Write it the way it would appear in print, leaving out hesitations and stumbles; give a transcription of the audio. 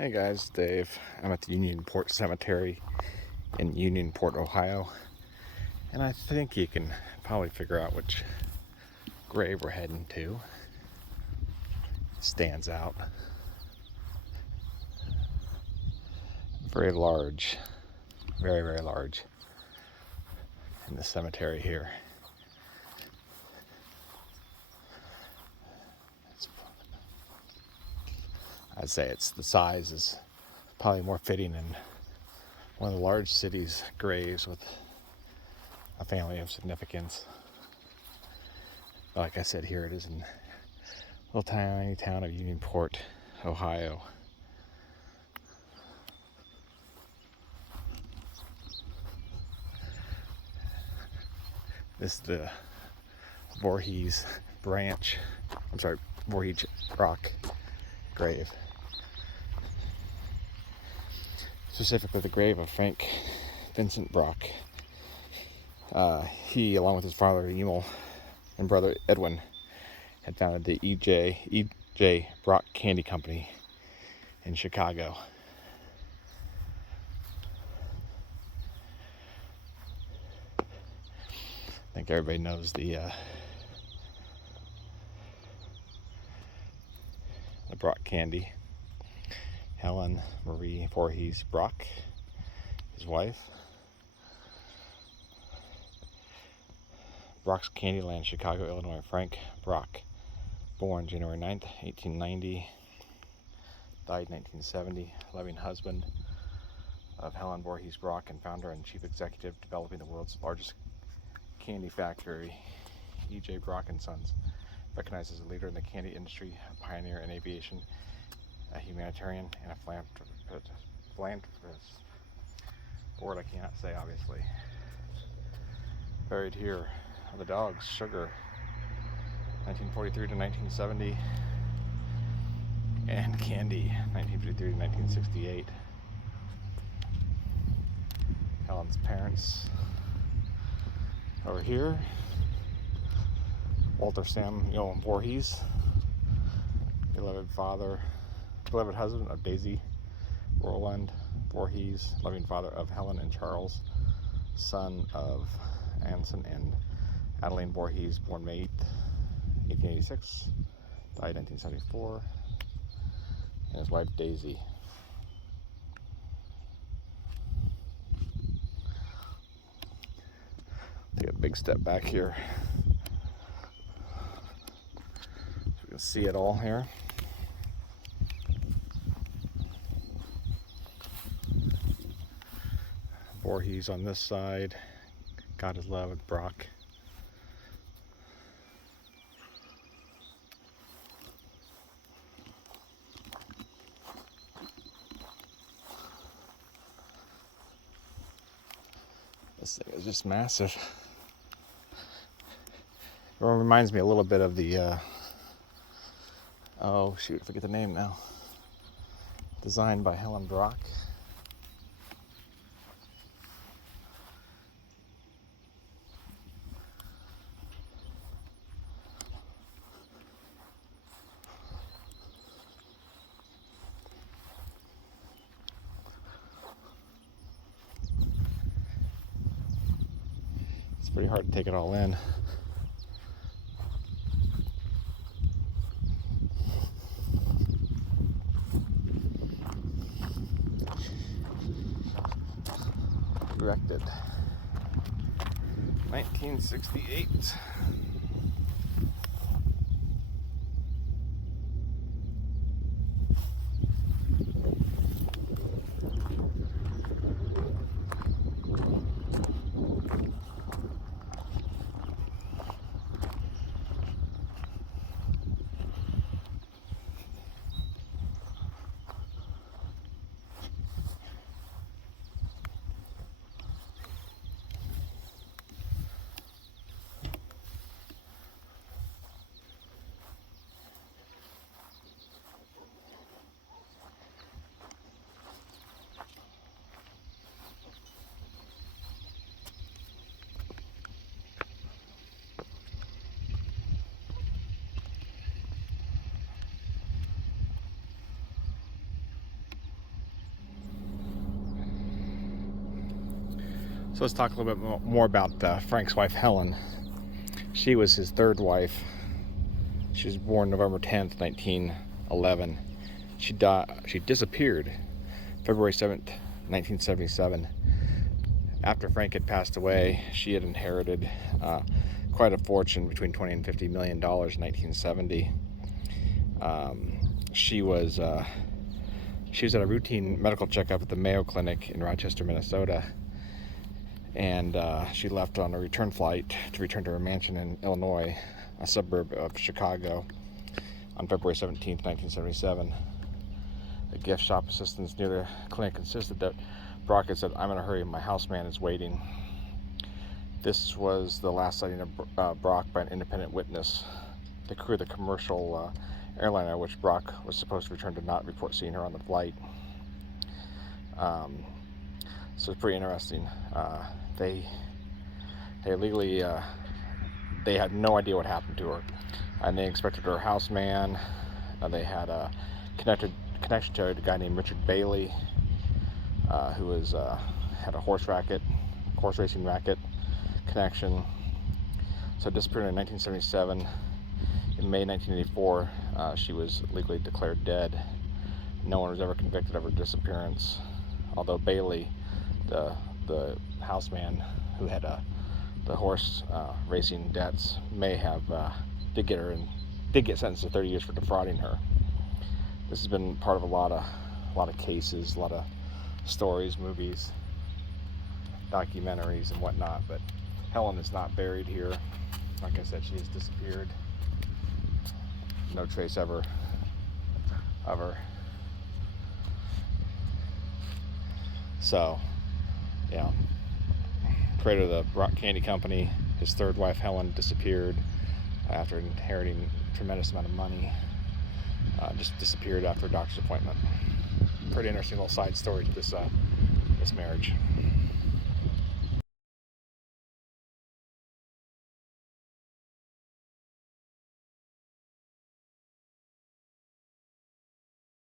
Hey guys, Dave. I'm at the Unionport Cemetery in Unionport, Ohio, and I think you can probably figure out which grave we're heading to. It stands out. Very large, very, very large in the cemetery here. I'd say the size is probably more fitting in one of the large cities' graves with a family of significance. Like I said, here it is in little tiny town of Unionport, Ohio. This is the Voorhees BRACH grave. Specifically the grave of Frank Vincent Brock. He, along with his father Emil and brother Edwin, had founded the E.J. Brock Candy Company in Chicago. I think everybody knows the Brock candy. Helen Marie Voorhees Brock, his wife. Brock's Candyland, Chicago, Illinois. Frank Brock, born January 9th, 1890, died 1970, loving husband of Helen Voorhees Brock and founder and chief executive developing the world's largest candy factory, E.J. Brock and Sons. Recognized as a leader in the candy industry, a pioneer in aviation, a humanitarian, and a philanthropist. A word I cannot say, obviously. Buried here are the dogs, Sugar, 1943 to 1970, and Candy, 1953 to 1968. Helen's parents over here. Walter Samuel Voorhees, beloved husband of Daisy Roland Voorhees, loving father of Helen and Charles, son of Anson and Adeline Voorhees, born May 8th, 1886, died 1974, and his wife Daisy. Take a big step back here so we can see it all here. Voorhees on this side, got his love with Brock. This thing is just massive. It reminds me a little bit of the, oh shoot, I forget the name now. Designed by Helen Brock. It's pretty hard to take it all in. Erected 1968. So let's talk a little bit more about Frank's wife, Helen. She was his third wife. She was born November 10th, 1911. She disappeared February 7th, 1977. After Frank had passed away, she had inherited quite a fortune, between $20 and $50 million in 1970. She was at a routine medical checkup at the Mayo Clinic in Rochester, Minnesota, and she left on a return flight to return to her mansion in Illinois, a suburb of Chicago, on February 17th, 1977. The gift shop assistants near the clinic insisted that BRACH had said, "I'm in a hurry, my houseman is waiting." This was the last sighting of BRACH by an independent witness. The crew of the commercial airliner which BRACH was supposed to return did not report seeing her on the flight. So it's pretty interesting. They legally they had no idea what happened to her, and they expected her houseman. They had a connection to a guy named Richard Bailey, who had a horse racing racket connection. So disappeared in 1977. In May 1984, she was legally declared dead. No one was ever convicted of her disappearance, although Bailey, the houseman who had the horse racing debts, may have did get sentenced to 30 years for defrauding her. This has been part of a lot of cases, a lot of stories, movies, documentaries, and whatnot. But Helen is not buried here. Like I said, she has disappeared. No trace ever of her. So, yeah. Creator of the BRACH Candy Company, his third wife Helen disappeared after inheriting a tremendous amount of money. Just disappeared after a doctor's appointment. Pretty interesting little side story to this marriage.